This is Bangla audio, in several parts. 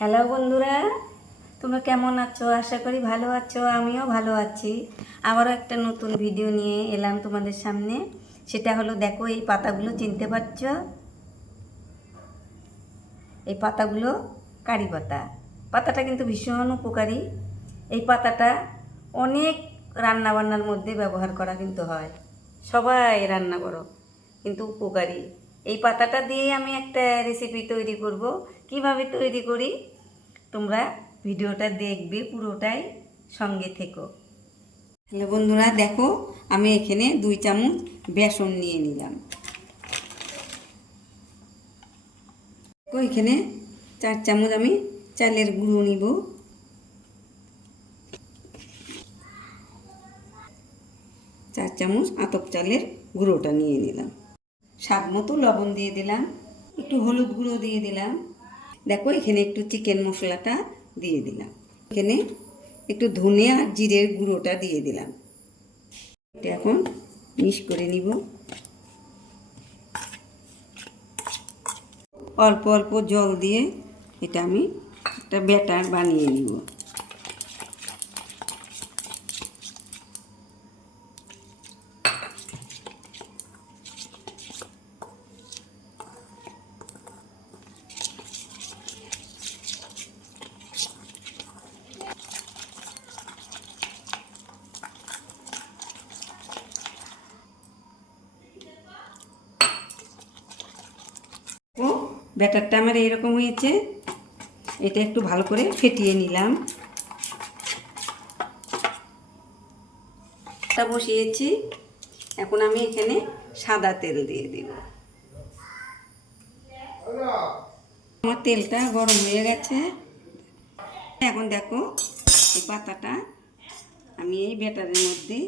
হ্যালো বন্ধুরা, তোমরা কেমন আছো? আশা করি ভালো আছো, আমিও ভালো আছি। আবারও একটা নতুন ভিডিও নিয়ে এলাম তোমাদের সামনে। সেটা হলো, দেখো এই পাতাগুলো চিনতে পারছ? এই পাতাগুলো কারি পাতা। পাতাটা কিন্তু ভীষণ উপকারী। এই পাতাটা অনেক রান্না বান্নার মধ্যে ব্যবহার করা কিন্তু হয়। সবাই রান্না করো, কিন্তু উপকারী। এই পাতাটা দিয়ে আমি একটা রেসিপি তৈরি করব। কীভাবে তৈরি করি? তোমরা ভিডিওটা দেখবে পুরোটাই সঙ্গে থেকো। হ্যালো বন্ধুরা, দেখো আমি এখানে দুই চামচ বেসন নিয়ে নিলাম। দেখো এখানে চার চামচ আমি চালের গুঁড়ো নিব। চার চামচ আতপ চালের গুঁড়োটা নিয়ে নিলাম। স্বাদ মতো লবণ দিয়ে দিলাম, একটু হলুদ গুঁড়ো দিয়ে দিলাম। দেখো, এখানে একটু চিকেন মশলাটা দিয়ে দিলাম। এখানে একটু ধনে আর জিরের গুঁড়োটা দিয়ে দিলাম। এটা এখন মিক্স করে নিব। অল্প অল্প জল দিয়ে এটা আমি একটা ব্যাটার বানিয়ে নিব। ব্যাটারটা আমার এইরকম হয়েছে। এটা একটু ভালো করে ফেটিয়ে নিলাম। বসিয়েছি। এখন আমি এখানে সাদা তেল দিয়ে দিব। আমার তেলটা গরম হয়ে গেছে। এখন দেখো, এই পাতাটা আমি এই ব্যাটারের মধ্যে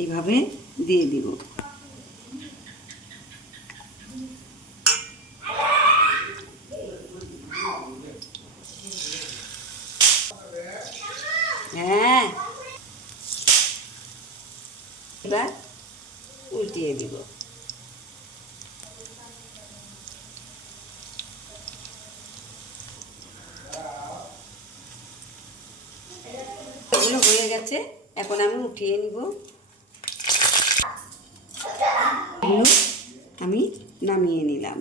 এইভাবে দিয়ে দিব। হ্যাঁ। এবার উল্টিয়ে দিব। এগুলো হয়ে গেছে এখন আমি উঠিয়ে নিব। এগুলো আমি নামিয়ে নিলাম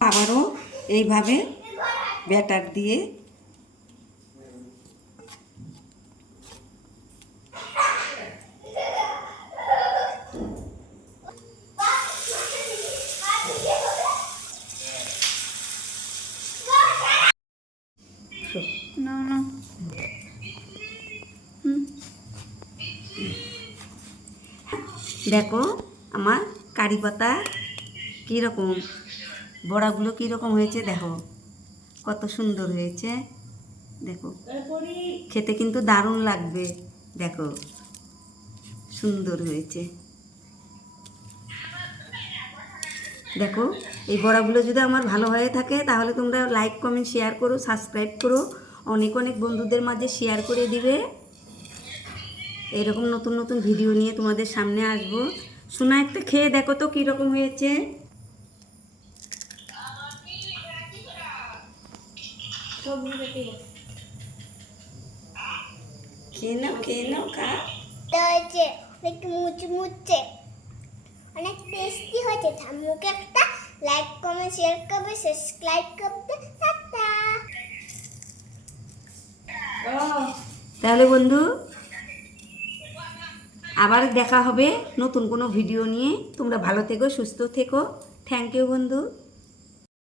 আবারও এইভাবে ব্যাটার দিয়ে No, no. দেখো আমার কারি পাতা কীরকম, বড়াগুলো কীরকম হয়েছে দেখো, কত সুন্দর হয়েছে, দেখো। খেতে কিন্তু দারুণ লাগবে, দেখো, সুন্দর হয়েছে। দেখো, এই বড়াগুলো যদি আমার ভালো হয়ে থাকে, তাহলে তোমরা লাইক কমেন্ট শেয়ার করো সাবস্ক্রাইব করো। অনেক অনেক বন্ধুদের মাঝে শেয়ার করে দিবে। এরকম নতুন নতুন ভিডিও নিয়ে তোমাদের সামনে আসব। শোনা একটা খেয়ে দেখো তো কীরকম হয়েছে। খেয়ে নাও খেয়ে নাও খা। হয়েছে অনেক মুচমুচে অনেক টেস্টি হয়েছে। ঠাম্মুকে একটা লাইক কমেন্ট শেয়ার করবে সাবস্ক্রাইব করবে। টাটা। তাহলে বন্ধু আবার দেখা হবে নতুন কোনো ভিডিও নিয়ে। তোমরা ভালো থেকো, সুস্থ থেকো। থ্যাংক ইউ বন্ধু।